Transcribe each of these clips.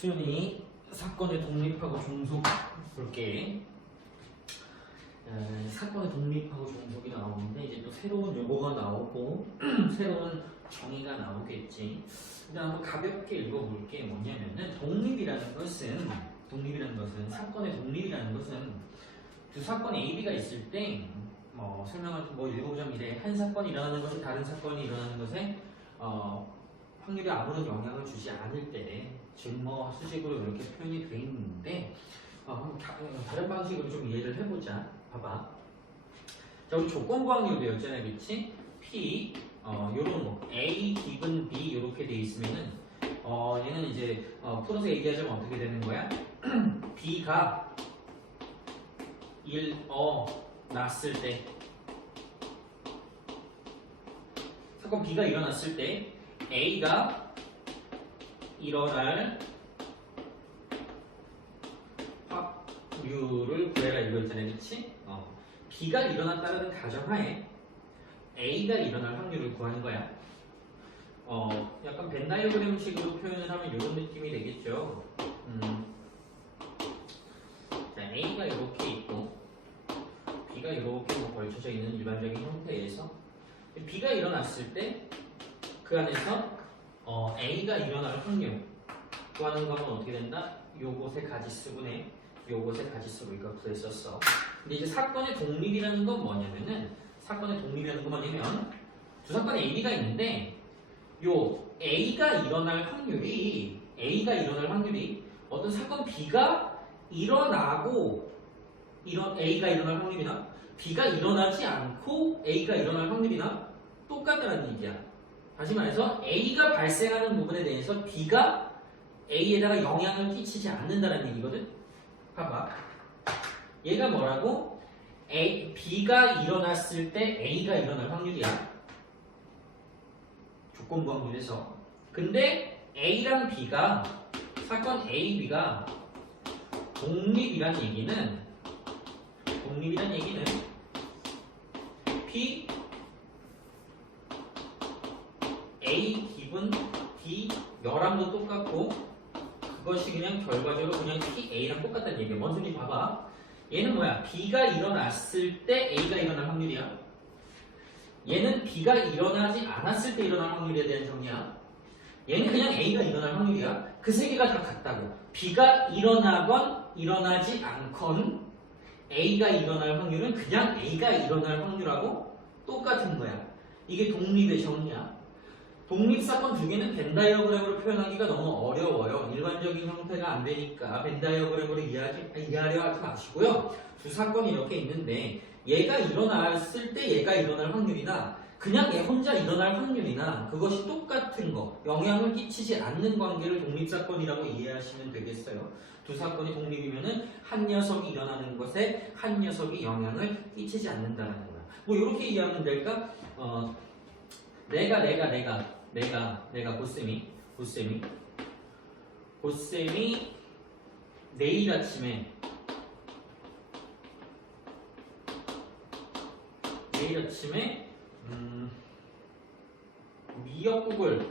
수연이 사건의 독립하고 종속 볼게. 에, 사건의 독립하고 종속이 나오는데 이제 또 새로운 용어가 나오고 새로운 정의가 나오겠지. 일단 한번 가볍게 읽어볼게 뭐냐면은 독립이라는 것은 독립이라는 것은 사건의 독립이라는 것은 두 사건 A, B가 있을 때 뭐 설명할 때 뭐 읽어보자면 이래 한 사건이 일어나는 것은 다른 사건이 일어나는 것에 어, 확률이 아무런 영향을 주지 않을 때, 즉뭐 수식으로 이렇게 표현이 돼 있는데 어, 다른 방식으로 좀 이해를 해보자. 봐봐. 자, 우리 조건부 확률 배웠잖아요, 그렇지? P 어, 요런 거 A 기분 B 이렇게 돼 있으면은 어, 얘는 이제 어, 풀어서 얘기하자면 어떻게 되는 거야? B가 1, 어, 났을 때 사건 B가 일어났을 때 A가 일어날 확률을 구해라 이거였잖아요, 그렇지? 어. B가 일어났다는 가정하에 A가 일어날 확률을 구하는 거야. 어, 약간 벤 다이어그램식으로 표현을 하면 이런 느낌이 되겠죠. 음. 자, A가 이렇게 있고 B가 이렇게 뭐 걸쳐져 있는 일반적인 형태에서 B가 일어났을 때 그 안에서 어, A가 일어날 확률 구하는 거면 어떻게 된다? 요것의 가지수분의 요것의 가지수를 우리가 구했었어. 근데 이제 사건의 독립이라는 건 뭐냐면은 사건의 독립이라는 건 뭐냐면 두 사건의 A, B가 있는데 요 A가 일어날 확률이 A가 일어날 확률이 어떤 사건 B가 일어나고 이런 A가 일어날 확률이나 B가 일어나지 않고 A가 일어날 확률이나 똑같다는 얘기야. 다시 말해서 A가 발생하는 부분에 대해서 B가 A에다가 영향을 끼치지 않는다는 얘기거든. 봐봐. 얘가 뭐라고? A, B가 일어났을 때 A가 일어날 확률이야. 조건부 확률에서. 근데 A랑 B가 사건 A, B가 독립이란 얘기는 독립이란 얘기는 P A 기분 D 열함도 똑같고 그것이 그냥 결과적으로 그냥 P A랑 똑같다는 얘기야. 뭔 소리 봐봐. 얘는 뭐야? B가 일어났을 때 A가 일어날 확률이야. 얘는 B가 일어나지 않았을 때 일어날 확률에 대한 정리야. 얘는 그냥 A가 일어날 확률이야. 그 세 개가 다 같다고. B가 일어나건 일어나지 않건 A가 일어날 확률은 그냥 A가 일어날 확률하고 똑같은 거야. 이게 독립의 정리야. 독립사건 두 개는 벤 다이어그램으로 표현하기가 너무 어려워요. 일반적인 형태가 안 되니까 벤 다이어그램으로 이해하지, 이해하려 하지 마시고요. 두 사건이 이렇게 있는데 얘가 일어났을 때 얘가 일어날 확률이나 그냥 얘 혼자 일어날 확률이나 그것이 똑같은 거, 영향을 끼치지 않는 관계를 독립사건이라고 이해하시면 되겠어요. 두 사건이 독립이면은 한 녀석이 일어나는 것에 한 녀석이 영향을 끼치지 않는다는 거야. 뭐 이렇게 이해하면 될까? 어, 내가 내가 내가 내가 내가 고쌤이 고쌤이 고쌤이 내일 아침에 내일 아침에 음, 미역국을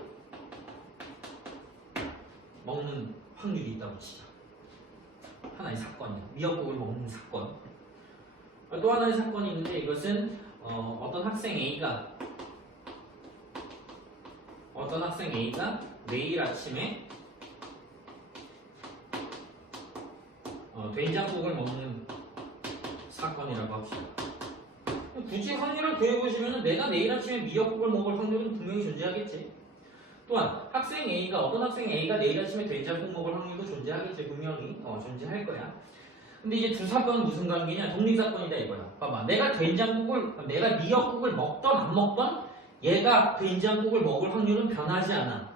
먹는 확률이 있다고 치자. 하나의 사건이야. 미역국을 먹는 사건. 또 하나의 사건이 있는데 이것은 어, 어떤 학생 A가 어떤 학생 A가 내일 아침에 어, 된장국을 먹는 사건이라고 합시다. 굳이 확률을 구해보시면 내가 내일 아침에 미역국을 먹을 확률은 분명히 존재하겠지. 또한 학생 A가 어떤 학생 A가 내일 아침에 된장국 먹을 확률도 존재하겠지. 분명히 어, 존재할 거야. 근데 이제 두 사건은 무슨 관계냐? 독립 사건이다 이거야. 봐봐. 내가 된장국을, 내가 미역국을 먹던 안 먹던 얘가 된장국을 먹을 확률은 변하지 않아.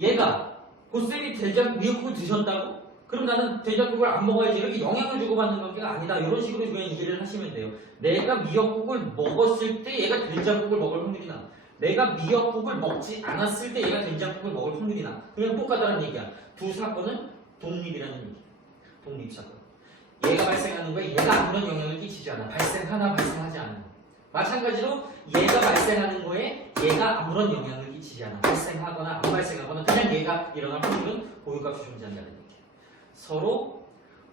얘가 고쌤이 된장 미역국을 드셨다고? 그럼 나는 된장국을 안 먹어야지 이렇게 영향을 주고받는 관계가 아니다. 이런 식으로 그냥 이해를 하시면 돼요. 내가 미역국을 먹었을 때 얘가 된장국을 먹을 확률이 나. 내가 미역국을 먹지 않았을 때 얘가 된장국을 먹을 확률이 나. 그냥 똑같다는 얘기야. 두 사건은 독립이라는 얘기야. 독립사건. 얘가 발생하는 거에 얘가 아무런 영향을 끼치지 않아. 발생하나 발생하지 않아. 마찬가지로 얘가 발생하는 거에 얘가 아무런 영향을 끼치지 않아 발생하거나 안 발생하거나 그냥 얘가 일어날 확률은 고유값이 존재한다는 얘기야. 서로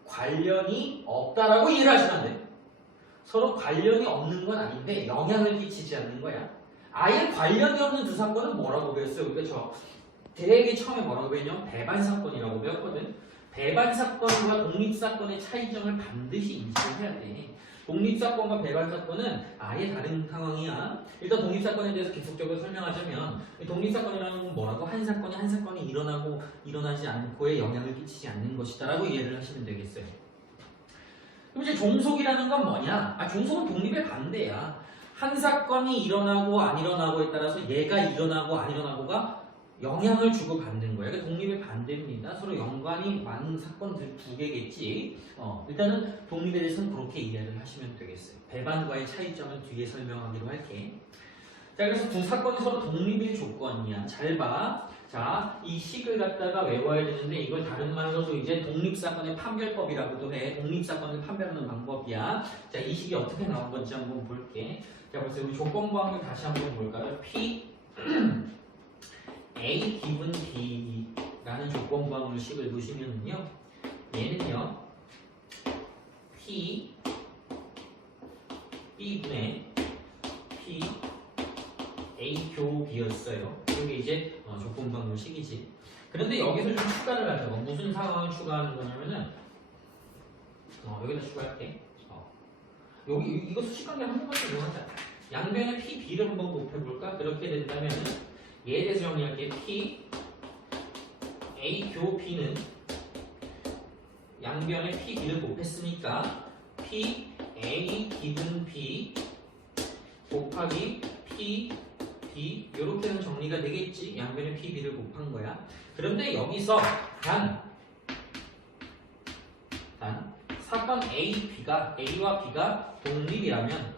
관련이 없다라고 이해를 하시면 안 돼. 서로 관련이 없는 건 아닌데 영향을 끼치지 않는 거야. 아예 관련이 없는 두 사건은 뭐라고 배웠어요? 우리가 저 되게 처음에 뭐라고 배웠냐면 배반 사건이라고 배웠거든. 배반 사건과 독립 사건의 차이점을 반드시 인식을 해야 돼. 독립 사건과 배반 사건은 아예 다른 상황이야. 일단 독립 사건에 대해서 계속적으로 설명하자면 독립 사건이라는 건 뭐라고 한 사건이 한 사건이 일어나고 일어나지 않고의 영향을 끼치지 않는 것이다라고 이해를 하시면 되겠어요. 그럼 이제 종속이라는 건 뭐냐? 아 종속은 독립의 반대야. 한 사건이 일어나고 안 일어나고에 따라서 얘가 일어나고 안 일어나고가 영향을 주고 받는 거예요. 그러니까 독립의 반대입니다. 서로 연관이 많은 사건들 두 개겠지. 어, 일단은 독립에 대해서는 그렇게 이해를 하시면 되겠어요. 배반과의 차이점은 뒤에 설명하기로 할게. 자, 그래서 두 사건이 서로 독립일 조건이야. 잘 봐. 자, 이 식을 갖다가 외워야 되는데 이걸 다른 말로도 이제 독립사건의 판별법이라고도 해. 독립사건을 판별하는 방법이야. 자, 이 식이 어떻게 나온 건지 한번 볼게. 자, 보세요. 우리 조건부항을 다시 한번 볼까요? P A 기분 B라는 조건부항으로 식을 보시면요. 얘는요. P B분의 P A 교 B였어요. 이게 이제 어, 조건부항으로 식이지. 그런데 여기서 좀 추가를 하자고. 무슨 상황을 추가하는 거냐면은 어, 여기다 추가할게. 어. 여기 이- 이거 수식관계 한 번만 더 하자. 양변의 P, B를 한번 곱해볼까? 그렇게 된다면 얘 에 대해서 정리할게. P, A 교 B는 양변의 P, B를 곱했으니까 P, A 기분 B 곱하기 P, B 이렇게 는 정리가 되겠지. 양변의 P, B를 곱한 거야. 그런데 여기서 단, 단 사건 A, B가 A와 B가 독립이라면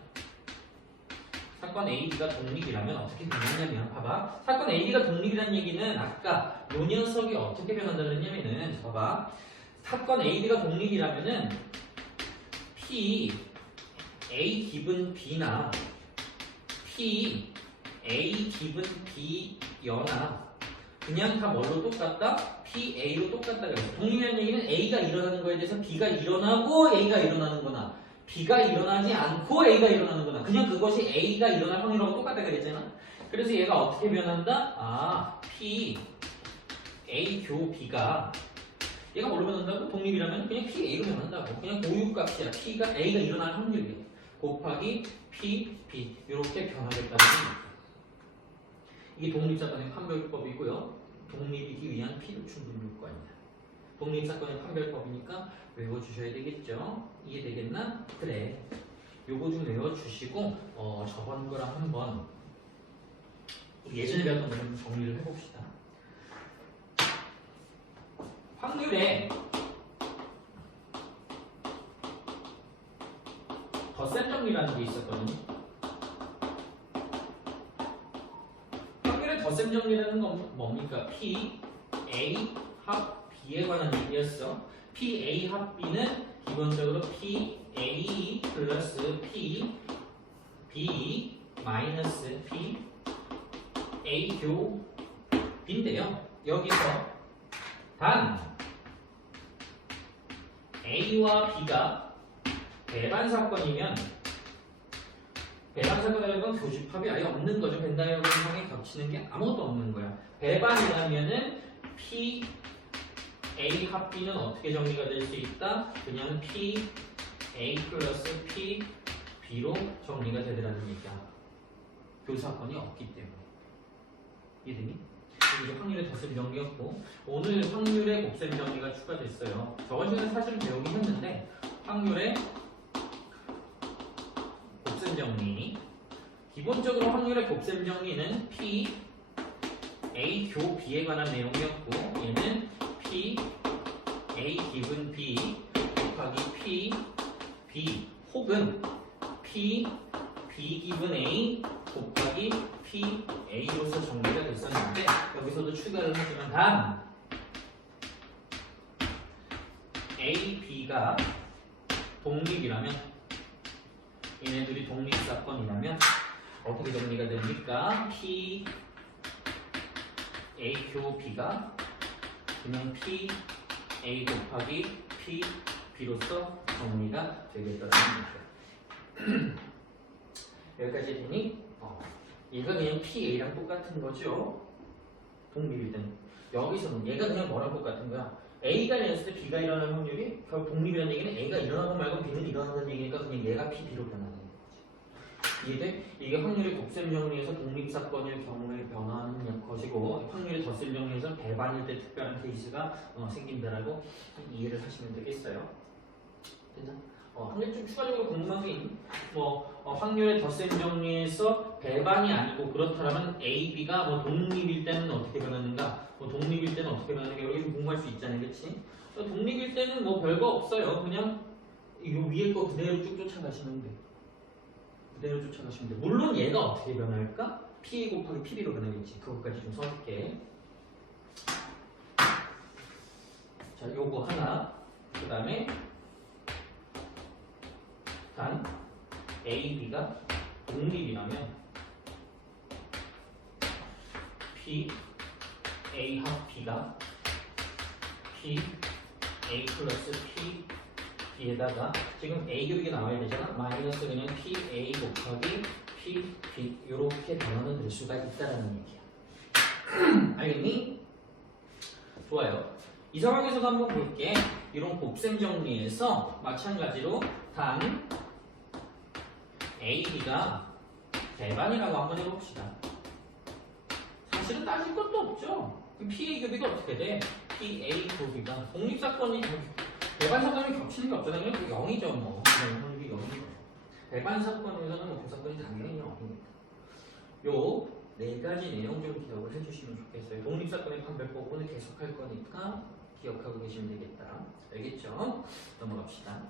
사건 A, B가 독립이라면 어떻게 변하냐면 봐봐. 사건 A, B가 독립이라는 얘기는 아까 요 녀석이 어떻게 변한다는 얘기는 봐봐. 사건 A, B가 독립이라면은 P A 기분 B나 P A 기분 B 여나 그냥 다 뭘로 똑같다? P A로 똑같다. 독립이라는 얘기는 A가 일어나는 거에 대해서 B가 일어나고 A가 일어나는 거나. B가 일어나지 않고 A가 일어나는 거 나 그냥 그것이 A가 일어날 확률하고 똑같다 그랬잖아 그래서 얘가 어떻게 변한다? 아 P A 교 B가 얘가 뭘로 변한다고? 독립이라면 그냥 P A로 변한다고 그냥 고유값이야 P가 A가 일어날 확률이야 곱하기 P B 이렇게 변하겠다는 얘기야 이게 독립사건의 판별법이고요 독립이기 위한 필요 충분 요건이다 독립사건의 판별법이니까 외워주셔야 되겠죠? 이해되겠나? 그래. 요거 좀 외워주시고, 어, 저번 거랑 한번 예전에 배웠던 거좀 정리를 해봅시다. 확률에 덧셈 정리라는 게 있었거든요. 확률의 덧셈 정리라는 건 뭡니까? P, A, 합, B에 관한 얘기였어. P, A, 합, B는 기본적으로 P, A 플러스 P, B 마이너스 P, A 교 B인데요. 여기서 단 A와 B가 배반 사건이면 배반 사건이라는 건 교집합이 아예 없는 거죠. 벤다이어그램 상에 겹치는 게 아무것도 없는 거야. 배반이라면은 P A 합 B는 어떻게 정리가 될 수 있다? 그냥 P A 플러스 P B로 정리가 되더라는 얘기야. 교사건이 없기 때문에. 이해되니? 이게 확률의 덧셈 정리였고 오늘 확률의 곱셈 정리가 추가됐어요. 저번 시간에 사실은 배우긴 했는데 확률의 곱셈 정리 기본적으로 확률의 곱셈 정리는 P A 교 B에 관한 내용이었고 얘는 P A 기분 B 곱하기 P B 혹은 P B 기분 A 곱하기 P A로서 정리가 됐었는데 여기서도 추가를 하지만 단 A, B가 독립이라면 얘네들이 독립사건이라면 어떻게 정리가 됩니까? P A 교 B가 그냥 P A 곱하기 P B로서 정리가 되겠다는 거죠. 여기까지 되니 어, 얘가 그냥 P A랑 똑같은 거죠. 때는 여기서는 얘가 그냥 뭐랑 똑같은 거야. A가 일어났을 때 B가 일어날 확률이 결국 독립이라는 얘기는 A가 일어나고 말고 B는 일어나는 얘기니까 그냥 얘가 P, B로 변하는 거지. 이해돼? 이게 확률의 곱셈 정리에서 독립 사건일 경우에 변하는 것이고 확률의 덧셈 정리에서 배반일 때 특별한 케이스가 어, 생긴다라고 이해를 하시면 되겠어요. 됐나? 어, 좀 추가적으로 궁금한 게 있니? 뭐 어, 확률의 덧셈 정리에서 배반이 아니고 그렇다면 A, B가 뭐 독립일 때는 어떻게 변하는가? 뭐 독립일 때는 어떻게 변하는가? 여기 궁금할 수 있잖아요, 그렇지? 독립일 때는 뭐 별거 없어요. 그냥 이 위에 거 그대로 쭉 쫓아가시면 돼. 그대로 쫓아가시면 돼. 물론 얘가 어떻게 변할까? P 곱하기 PB로 변하겠지. 그것까지 좀 써볼게. 자, 요거 하나. 그 다음에 단 A, B가 독립이라면 P, A 합 B가 P, A 플러스 P, B에다가 지금 A 교육이 나와야 되잖아. 마이너스 그냥 P, A 곱하기 P, B 이렇게 변화는 될 수가 있다라는 얘기야. 알겠니? 좋아요. 이 상황에서도 한번 볼게. 이런 곱셈 정리에서 마찬가지로 단 A, B가 대반이라고 한번 해봅시다. 사실은 따질 것도 없죠. PA 교비가 어떻게 돼? PA 교비가 독립사건이 대반 사건이 겹치는 게 없잖아요. 그냥 0이죠 뭐. 네, 확률이 0이죠. 대반 사건에서는 뭐 부사건이 당연히 0입니다. 요 네 가지 내용 좀 기억을 해주시면 좋겠어요. 독립사건의 판별법은 계속할 거니까 기억하고 계시면 되겠다. 알겠죠? 넘어갑시다.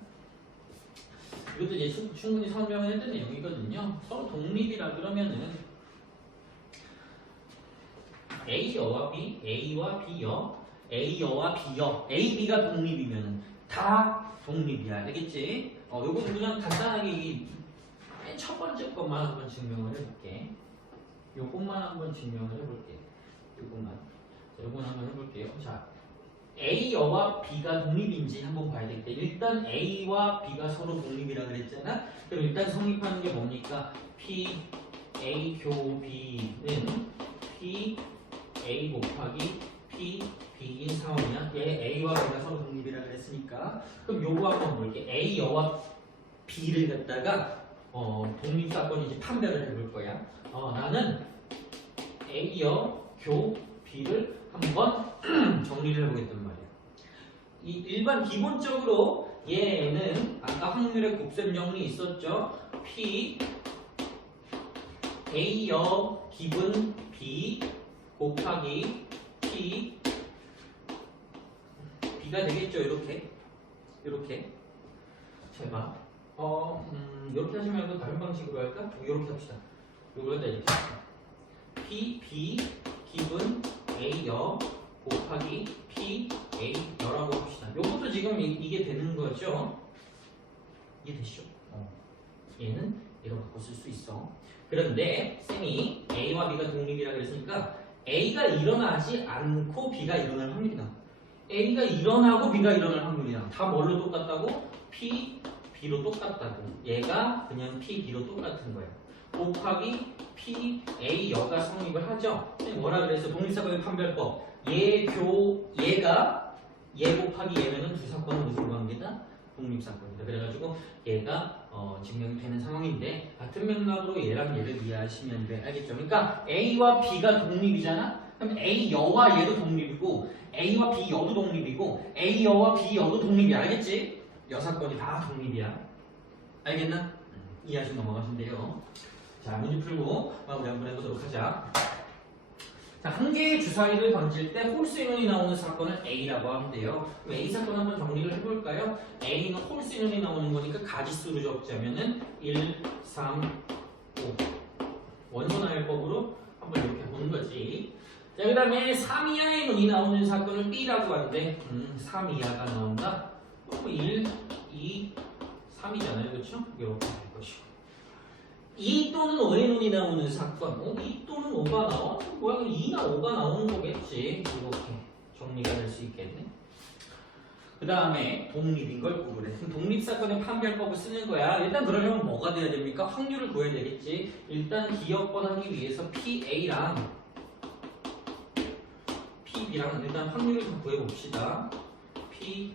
이것도 이제 충- 충분히 설명을 했던 내용이거든요. 서로 독립이라 그러면은 A여와 B, A와 B여, A여와 B여, A, B가 독립이면 다 독립이야. 알겠지? 어, 요거는 그냥 간단하게 이맨첫 번째 것만 한번 증명을 해볼게. 요것만 한번 증명을 해볼게. 요것만. 자, 요건 한번 해볼게요. 자, A여와 B가 독립인지 한번 봐야 되겠다. 일단 A와 B가 서로 독립이라 그랬잖아. 그럼 일단 성립하는 게 뭡니까? P, A 교비는 P, A 곱하기 P, B인 상황이야. 얘 A와 B가 서로 독립이라 그랬으니까. 그럼 요거 한번 볼게. A여와 B를 갖다가 어, 독립 사건인지 판별을 해볼 거야. 어, 나는 A여 교 B를 한번 정리를 해보겠단 말이야. 이 일반 기본적으로 얘는 아까 확률의 곱셈 정리 있었죠. P A여 기분 B 곱하기 P B가 되겠죠. 이렇게 이렇게 제가 어 음, 이렇게 하지 말고 다른 방식으로 할까? 이렇게 합시다. 다 이렇게 P B 기분 A여 곱하기 P A 여라고 합시다. 요것도 지금 이, 게 되는 거죠? 이해 되시죠? 어. 얘는 이렇게 바꿔 쓸 수 있어. 그런데 쌤이 A와 B가 독립이라 그랬으니까 A가 일어나지 않고 B가 일어날 확률이 나. A가 일어나고 B가 일어날 확률이 나. 다 뭘로 똑같다고? P, B로 똑같다고. 얘가 그냥 P, B로 똑같은 거야. 곱하기 P, A, 여가 성립을 하죠. 쌤 뭐라 그랬어? 독립사건의 판별법. 얘, 교, 얘가 얘 곱하기 얘면은 두 사건은 무슨 관계다? 독립사건이다. 그래가지고 얘가 어, 증명이 되는 상황인데 같은 맥락으로 얘랑 얘를 이해하시면 돼. 알겠죠? 그러니까 A와 B가 독립이잖아? 그럼 A 여와 얘도 독립이고 A와 B 여도 독립이고 A 여와 B 여도 독립이야. 알겠지? 여사건이 다 독립이야. 알겠나? 음, 이해하시고 넘어가시면 돼요. 자, 문제 풀고 마무리 한번 해보도록 하자. 자, 한 개의 주사위를 던질 때 홀수 인원이 나오는 사건을 A라고 하면 돼요. 그럼 A 사건 한번 정리를 해볼까요? A는 홀수 인원이 나오는 거니까 가지수로 적자면은 1, 3, 5. 원소 나열법으로 한번 이렇게 보는 거지. 자, 그 다음에 3 이하의 논이 나오는 사건을 B라고 하는데, 음, 3 이하가 나온다? 그럼 1, 2, 3이잖아요. 그렇죠? 이렇게 될 것이고. 2 또는 5의 눈이 나오는 사건. 어, 2 또는 5가 나와? 뭐야, 그럼 2나 5가 나오는 거겠지. 이렇게 정리가 될 수 있겠네. 그 다음에 독립인 걸 구분해. 그럼 독립사건의 판별법을 쓰는 거야. 일단 그러려면 뭐가 돼야 됩니까? 확률을 구해야 되겠지. 일단 기억권 하기 위해서 PA랑 PB랑 일단 확률을 좀 구해봅시다. P,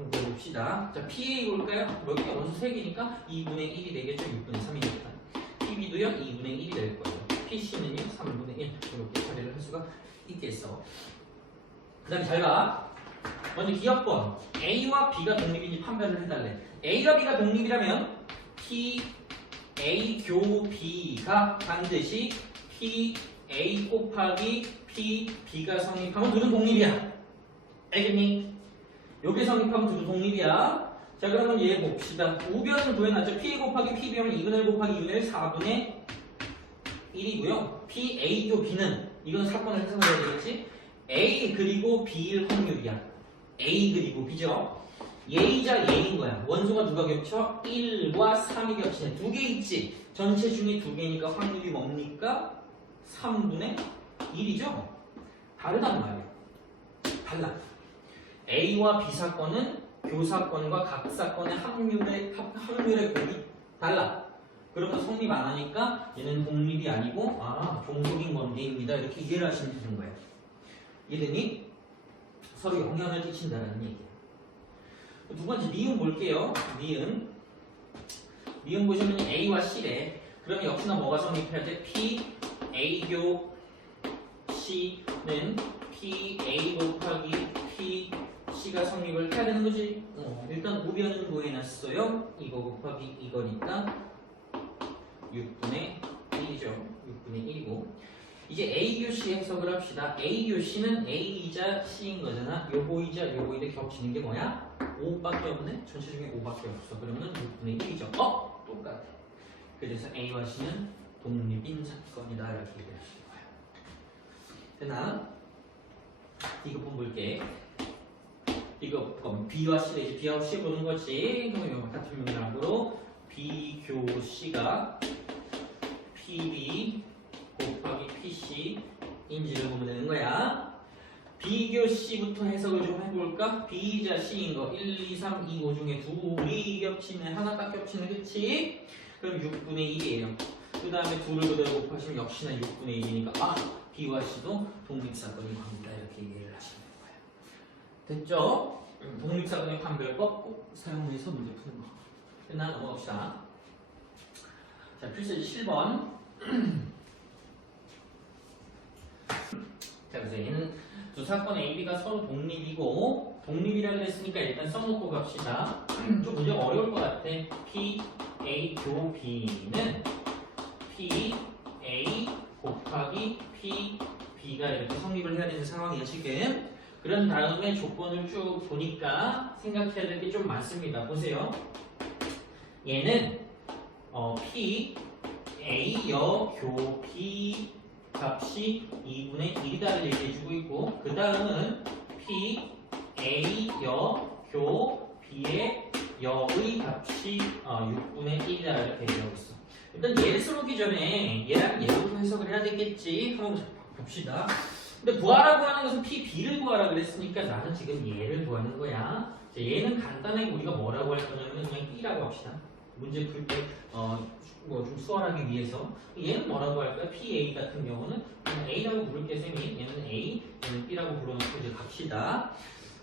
한번 구해봅시다. 자, PA 볼까요? 여기 원수 3개니까 2분의 1이 되겠죠? 6분의 3이 니까. PB도요? 2분의 1이 될 거예요. PC는요? 3분의 1. 이렇게 처리를 할 수가 있겠어. 그 다음에 잘 봐. 먼저 기억권. A와 B가 독립인지 판별을 해달래. A와 B가 독립이라면 P, A 교 B가 반드시 P, A 곱하기 P, B가 성립하면 둘은 독립이야. 알겠니? 여기 성립하면 둘은 독립이야. 자, 그러면 얘 봅시다. 우변을 구해놨죠. P 곱하기 PB하면 2분의 1 곱하기 2분의 1, 4분의 1이고요. P, A 교 B는 이건 사건을 해석해야 되겠지? A 그리고 B일 확률이야. A 그리고 B죠. 예이자 예인 거야. 원소가 누가 겹쳐? 1과 3이 겹치네. 두 개 있지. 전체 중에 두 개니까 확률이 뭡니까? 3분의 1이죠. 다르단 말이야. 달라. A와 B 사건은 교사건과 각 사건의 확률의 합- 확률의 곱이 달라. 그러면 성립 안 하니까 얘는 독립이 아니고 아 종속인 관계입니다. 이렇게 이해를 하시면 되는 거예요. 이름이 서로 영향을 끼친다는 얘기예요. 두 번째 니은 볼게요. 니은 니은 보시면 A와 C래. 그러면 역시나 뭐가 성립해야 돼? P A교 C는 P A 곱하기 P C가 성립을 해야 되는 거지. 어, 일단 우변은 구해놨어요. 이거 곱하기 이거니까 6분의 1이죠. 6분의 1이고 이제 A교시 해석을 합시다. A교시는 A이자 C인 거잖아. 요거이자 요거인데 겹치는 게 뭐야? 5밖에 없네? 전체 중에 5밖에 없어. 그러면 6분의 1이죠. 어? 똑같아. 그래서 A와 C는 독립인 사건이다. 이렇게 얘기하시는 거예요. 됐나? 이거 본 볼게. 이거 그럼 B와 C를 이제 B하고 C 보는 거지. 그럼 같은 맥락으로 B교 C가 PB 곱하기 PC 인지를 보면 되는 거야. 비교 C부터 해석을 좀 해볼까? B자 C인 거 1, 2, 3, 2, 5 중에 둘이 겹치네 하나 딱 겹치네 그치? 그럼 6분의 1이에요. 그 다음에 둘을 그대로 곱하시면 역시나 6분의 1이니까 아 B와 C도 독립사건이 관계다 이렇게 이해를 하시면. 됐죠? 음, 독립사건의 판별법 꼭 사용해서 문제 푸는 거. 끝나 넘어갑시다. 자 필수지 7번 자, 그래서 얘는 두 사건 A, B가 서로 독립이고 독립이라 그랬으니까 일단 써놓고 갑시다. 좀 문제 어려울 것 같아. P, A, 교 B는 P, A 곱하기 P, B가 이렇게 성립을 해야 되는 상황이야 지금. 그런 다음에 조건을 쭉 보니까 생각해야 될 게 좀 많습니다. 보세요. 얘는 어, P, A 여교 B 값이 2분의 1이다를 얘기해주고 있고 그 다음은 P A 여교 B의 여의 값이 어, 6분의 1이다 이렇게 얘기하고 있어. 일단 얘를 써놓기 전에 얘랑 얘로 해석을 해야 되겠지. 한번 봅시다. 근데 구하라고 하는 것은 P, B를 구하라 그랬으니까 나는 지금 얘를 구하는 거야. 자, 얘는 간단하게 우리가 뭐라고 할 거냐면 그냥 B라고 합시다. 문제 풀 때 어, 뭐 좀 수월하기 위해서 얘는 뭐라고 할까요? PA 같은 경우는 그냥 A라고 부를게 쌤이 얘는 A, 얘는 B라고 불러놓고 이제 갑시다.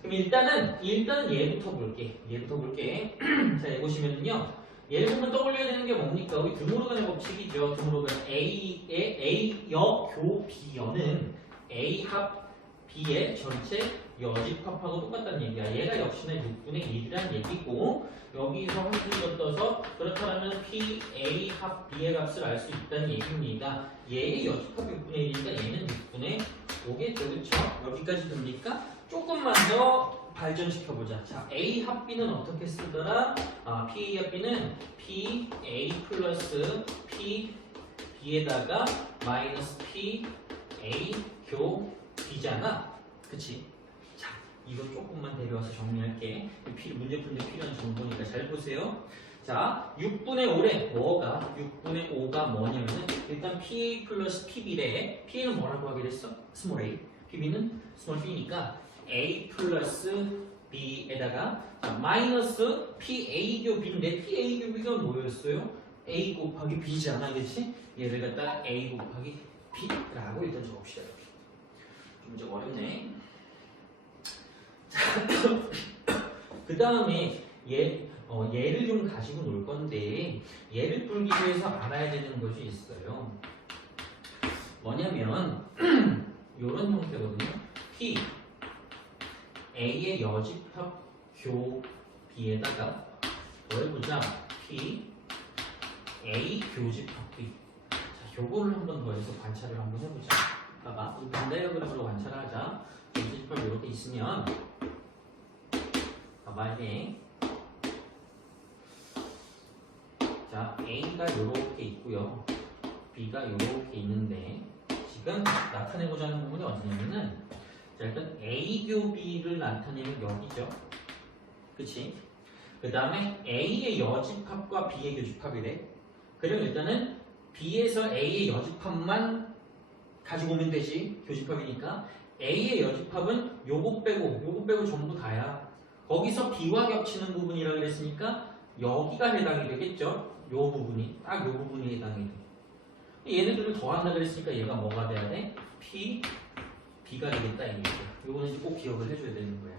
그럼 일단은 일단은 얘부터 볼게. 얘부터 볼게. 자, 얘 보시면은요. 얘를 보면 떠올려야 되는 게 뭡니까? 우리 드모르간의 법칙이죠. 드모르간 A의 A 여 교 B여는 A 합 B의 전체 여집합하고 똑같다는 얘기야. 얘가 역시나 6분의 1이라는 얘기고 여기서 한줄더 떠서 그렇다면 P, A 합 B의 값을 알 수 있다는 얘기입니다. 얘의 여집합 6분의 1이니까 얘는 6분의 5겠죠. 그렇죠? 여기까지 됩니까? 조금만 더 발전시켜보자. 자, A 합 B는 어떻게 쓰더라? 아, P, 합 B는 P, A 플러스 P, B에다가 마이너스 P, A, 교, B잖아. 그치? 이거 조금만 데려와서 정리할게. 이 피- 문제 푸는데 필요한 정보니까 잘 보세요. 자, 6분의 5래 뭐가? 6분의 5가 뭐냐면은 일단 PA 플러스 PB래 PA는 뭐라고 하게 됐어? 스몰 a PB는 스몰 b니까 A 플러스 B에다가 자, 마이너스 PA 교비인데 PA 교비가 뭐였어요? A 곱하기 B잖아 그치? 얘를 갖다 A 곱하기 B라고 일단 적읍시다. 좀 좀 어렵네 그 다음에 얘, 어, 얘를 좀 가지고 놀 건데 얘를 풀기 위해서 알아야 되는 것이 있어요. 뭐냐면 이런 형태거든요. P A의 여집합 교비에다가 뭘 보자. P A 교집합 B. 자, 요거를 한번 더 해서 관찰을 한번 해보자. 봐봐. 이 반대역으로 관찰을 하자. 여집합 이렇게 있으면 봐봐 이게 자, A가 이렇게 있고요. B가 이렇게 있는데 지금 나타내고자 하는 부분이 어디냐면은 자, 일단 A 교 B를 나타내는 여기죠. 그치? 그 다음에 A의 여집합과 B의 교집합이래. 그럼 일단은 B에서 A의 여집합만 가지고 오면 되지. 교집합이니까. A의 여집합은 요거 빼고 요거 빼고 전부 다야. 거기서 B와 겹치는 부분이라 그랬으니까 여기가 해당이 되겠죠. 요 부분이 딱 요 부분이 해당이 돼. 얘네들을 더한다 그랬으니까 얘가 뭐가 돼야 돼? P, B가 되겠다 이 얘기야. 요거는 이제 꼭 기억을 해줘야 되는 거야.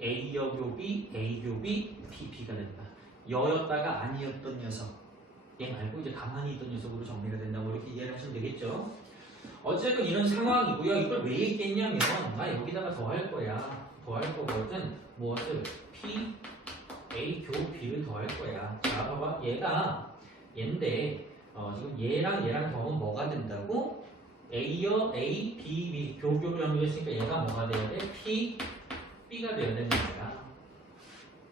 A 여교비, A 교비, P, B가 된다. 여였다가 아니었던 녀석. 얘 말고 이제 가만히 있던 녀석으로 정리가 된다고 이렇게 이해를 하시면 되겠죠. 어쨌든 이런 상황이고요. 이걸 왜 얘기했냐면 나 여기다가 더 할 거야. 더 할 거거든. 무엇을? P, A 교 B를 더할 거야. 자, 봐봐. 얘가 얘인데 어, 지금 얘랑 얘랑 더하면 뭐가 된다고? A여 A, B, B 교교를 연결했으니까 얘가 뭐가 돼야 돼? P, B가 돼야 되는 거야.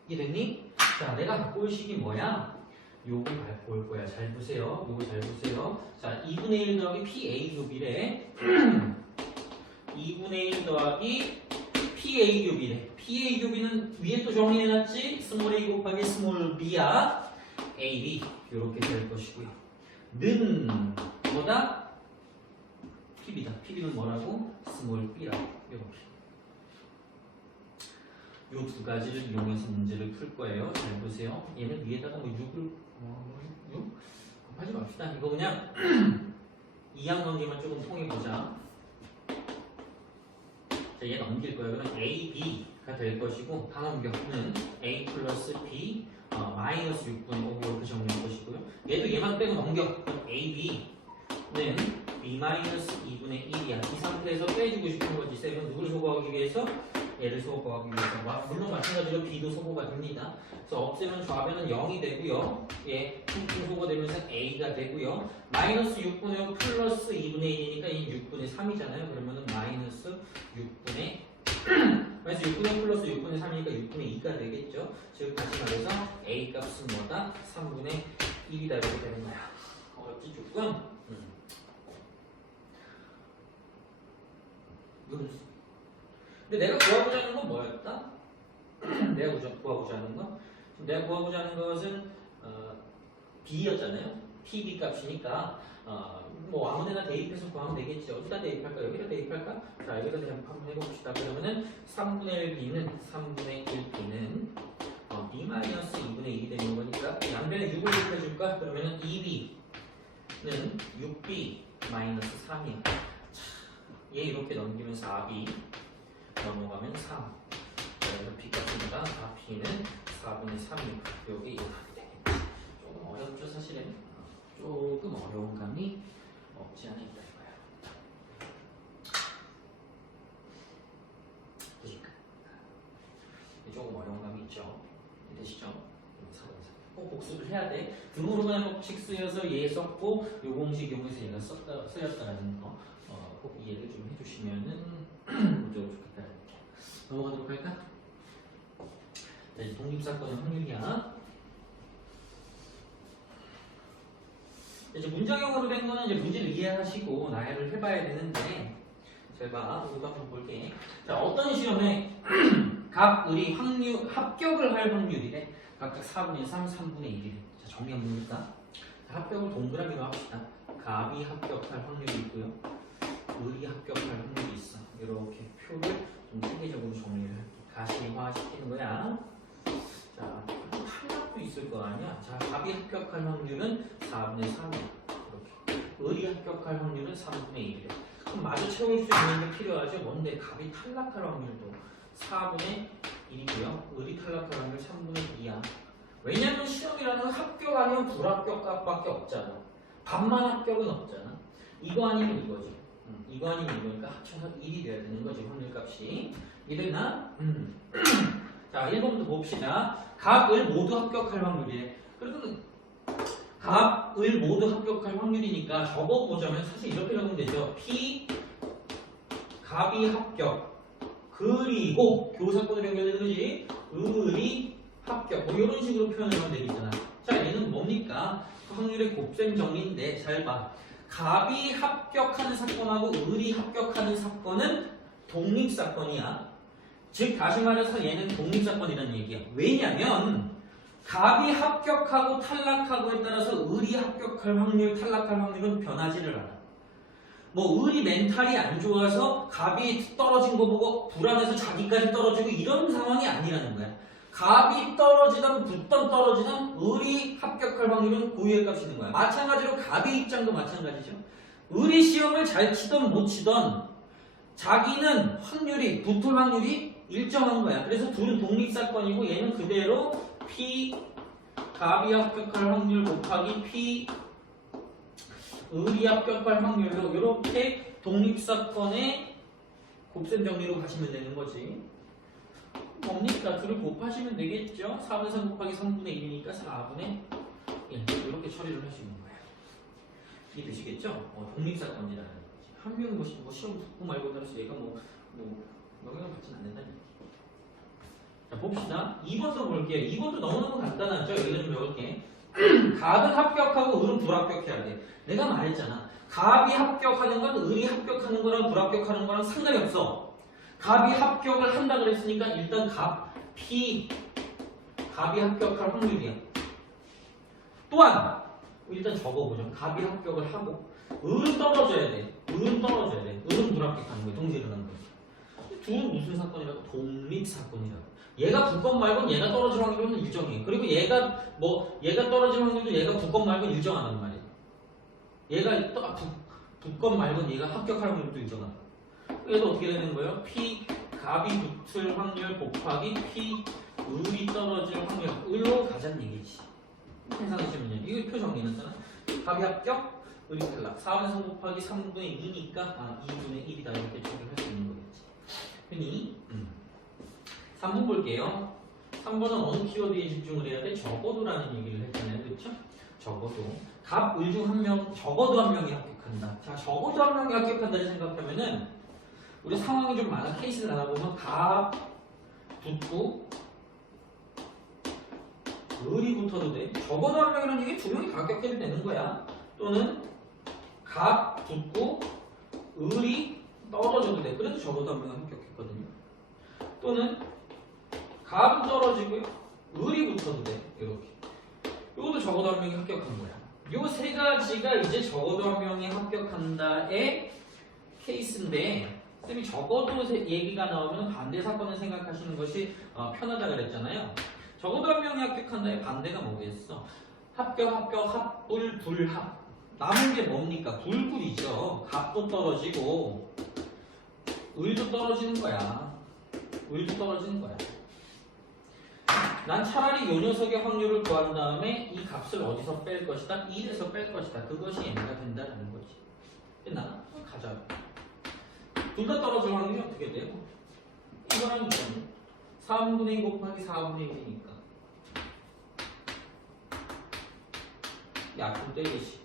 이해됐니? 자, 내가 갖고 올 식이 뭐야? 요거 갖고 올 거야. 잘 보세요. 요거 잘 보세요. 자, 2분의 1 더하기 PA 교비래. 2분의 1 더하기 PA 교비래. PA 교비는 위에 또 정리해놨지? 스몰 a 곱하기 스몰 b야. AB 이렇게 될 것이고요. 는 뭐다? PB다. PB는 뭐라고? 스몰 b라고 이렇게. 요두 가지를 이용해서 문제를 풀 거예요. 잘 보세요. 얘는 위에다가 뭐 6을 어, 6? 곱하지 맙시다. 이거 그냥 2양 넘기만 조금 통해 보자. 자, 얘 넘길 거예요. 그럼 A, B가 될 것이고 다 넘겨는 A 플러스 B 어, 마이너스 6분의 5 이렇게 정리할 것이고요. 얘도 얘만 빼고 넘겨. 그럼 A, B 는 B 마이너스 2분의 1이야. 이 상태에서 빼주고 싶은 거지. 쌤은 누구를 소거하기 위해서? 얘를 소거하기 위해서. 마- 물론 마찬가지로 B도 소거가 됩니다. 그래서 없애면 좌변은 0이 되고요. 얘 퉁퉁 소거되면서 A가 되고요. 마이너스 6분의 5 플러스 2분의 1이니까 이 6분의 3이잖아요. 그러면은 마이너스 6분의 그래서 6분의 5 플러스 6분의 3이니까 6분의 2가 되겠죠. 즉 다시 말해서 A 값은 뭐다? 3분의 1이다 이렇게 되는 거야. 어렵지 조금? 음. 이거는 근데 내가 구하고자 하는 건 뭐였다? 내가 구하- 구하고자 하는 건 내가 구하고자 하는 것은 어, B였잖아요. PB 값이니까 어, 뭐 아무데나 대입해서 구하면 되겠지. 어디다 대입할까? 여기다 대입할까? 자, 여기다 대입 한번 해봅시다. 그러면은 3분의 1 B는 3분의 1 B는 어, B 마이너스 2분의 1이 되는 거니까 양변에 6을 곱해줄까? 그러면은 2B는 6B 마이너스 3이야. 자, 얘 이렇게 넘기면 4B 넘어가면 3. 그래서 B 값입니다. 아, B는 4분의 3이고 여기 이렇게 되겠지. 조금 어렵죠, 사실은. 조금 어려운 감이 없지 않아 있다 이거야. 그러니까 조금 어려운 감이 있죠. 되시죠? 꼭 복습을 해야 돼. 등으로 가는 법칙 쓰여서 얘 썼고 요 공식 이용해서 얘가 썼다 쓰였다라는 거. 어, 꼭 이해를 좀 해주시면은 좋겠다는 게. 넘어가도록 할까? 자, 이제 독립사건의 확률이야. 이제 문장형으로 된 거는 이제 문제를 이해하시고 나열을 해봐야 되는데 잘 봐. 이거 한번 볼게. 자, 어떤 시험에 각 을이 확률 합격을 할 확률이래. 각각 4분의 3, 3분의 1이래. 자, 정리 한번 해볼까? 자, 합격을 동그라미로 합시다. 갑이 합격할 확률이 있고요. 을이 합격할 확률이 있어. 이렇게 표를 좀 체계적으로 정리를. 가시화 시키는 거야. 자, 탈락도 있을 거 아니야. 자, 갑이 합격할 확률은 4분의 3이야. 이렇게. 을이 합격할 확률은 3분의 1이래. 그럼 마주 채울 수 있는 게 필요하죠. 뭔데 갑이 탈락할 확률도 4분의 1이고요. 을이 탈락할 확률 3분의 2야. 왜냐면 시험이라는 건 합격 아니면 불합격 값밖에 없잖아. 반만 합격은 없잖아. 이거 아니면 이거지. 음, 아니면 이거니까 합쳐서 1이 돼야 되는 거지 확률값이. 이랬나? 음. 자 1번부터 봅시다. 갑을 모두 합격할 확률이래. 그래도 갑을 모두 합격할 확률이니까 적어보자면 사실 이렇게 적으면 되죠. P 갑이 합격 그리고 교사권으로 연결되는 거지. 을이 합격 뭐 이런 식으로 표현을 하면 되겠잖아. 자 얘는 뭡니까? 확률의 곱셈 정리인데 잘 봐. 갑이 합격하는 사건하고 을이 합격하는 사건은 독립 사건이야. 즉 다시 말해서 얘는 독립 사건이라는 얘기야. 왜냐면 갑이 합격하고 탈락하고에 따라서 을이 합격할 확률, 탈락할 확률은 변하지를 않아. 뭐 을이 멘탈이 안 좋아서 갑이 떨어진 거 보고 불안해서 자기까지 떨어지고 이런 상황이 아니라는 거야. 갑이 떨어지든 붙던 떨어지든 을이 합격할 확률은 고유의 값이 있는 거야. 마찬가지로 갑의 입장도 마찬가지죠. 을이 시험을 잘 치던 못 치던 자기는 확률이 붙을 확률이 일정한 거야. 그래서 둘은 독립 사건이고 얘는 그대로 P 갑이 합격할 확률 곱하기 P 을이 합격할 확률로 이렇게 독립 사건의 곱셈 정리로 가시면 되는 거지. 뭡니까? 둘을 곱하시면 되겠죠? 4분의 3 곱하기 3분의 1이니까 4분의 1 이렇게 처리를 하시는 거예요. 이해 되시겠죠? 어, 독립사건이라는 거지. 한 명이 뭐, 시- 뭐 시험 듣고 말고 따라서 얘가 뭐, 뭐 영향을 받지는 않는다는 얘기. 자 봅시다. 2번도 볼게요. 2번도 너무너무 간단하죠? 여기서 좀 배울게. 갑은 합격하고 을은 불합격해야 돼. 내가 말했잖아. 갑이 합격하는 건 을이 합격하는 거랑 불합격하는 거랑 상관이 없어. 갑이 합격을 한다 그랬으니까 일단 갑, P, 갑이 합격할 확률이야. 또한 일단 적어보죠. 갑이 합격을 하고 을은 떨어져야 돼. 을은 떨어져야 돼. 을은 불합격하는 거야. 일어나는 거야. 둘은 무슨 사건이라고? 독립 사건이라고. 얘가 붙건 말건 얘가 떨어질 확률은 일정해. 그리고 얘가 뭐 얘가 떨어질 확률도 얘가 붙건 말건 일정하단 말이야. 얘가 또 붙, 붙건 말건 얘가 합격할 확률도 일정하다. 그래서 어떻게 되는 거예요? P 갑이 붙을 확률 곱하기 P 을이 떨어질 확률 을로 가자는 얘기지. 계산하시면요. 이거 표 정리했잖아. 갑이 합격, 을이 탈락. 4분의 3 곱하기 3분의 2니까 아 2분의 1이다 이렇게 정리할 수 있는 거겠지. 흔히 음. 3번 볼게요. 3번은 어느 키워드에 집중을 해야 돼? 적어도라는 얘기를 했잖아요. 그렇죠? 적어도. 갑, 을중 한 명, 적어도 한 명이 합격한다. 자, 적어도 한 명이 합격한다를 생각하면은 우리 상황이 좀 많아. 케이스를 알아보면 갑 붙고 을이 붙어도 돼. 한 명이라는 얘기 두 명이 다 합격해도 되는 거야. 또는 갑 붙고 을이 떨어져도 돼. 그래도 적어도 한 명은 합격했거든요. 또는 갑은 떨어지고요. 을이 붙어도 돼. 이렇게. 이것도 적어도 한 명이 합격한 거야. 요 세 가지가 이제 적어도 한 명이 합격한다의 케이스인데 쌤이 적어도 세- 얘기가 나오면 반대 사건을 생각하시는 것이 어, 편하다 그랬잖아요. 적어도 한 명이 합격한다의 반대가 뭐겠어? 합격, 합격, 합불, 불합. 남은 게 뭡니까? 불불이죠. 갑도 떨어지고 을도 떨어지는 거야. 을도 떨어지는 거야. 난 차라리 요 녀석의 확률을 구한 다음에 이 값을 어디서 뺄 것이다? 1에서 뺄 것이다. 그것이 n가 된다는 거지. 끝나? 가자. 둘 다 떨어질 확률이 어떻게 돼요? 이거랑 이거는 3분의 2 곱하기 4분의 1이니까 약분 떼기시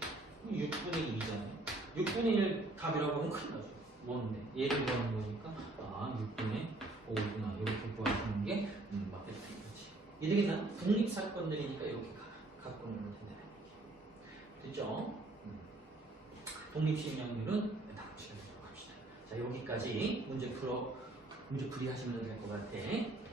6분의 2잖아요 6분의 1 답이라고 하면 큰일 나죠 뭔데? 얘를 구하는 거니까 아 6분의 5구나 이렇게 구하는 게 음, 맞겠다 이거지 이들이나 독립사건들이니까 이렇게 가- 갖고 놀면 된다는 얘기예요 됐죠? 음. 독립심리학률은 다음 시간에 들어갑시다 자 여기까지 문제 풀어 문제 풀이 하시면 될 것 같아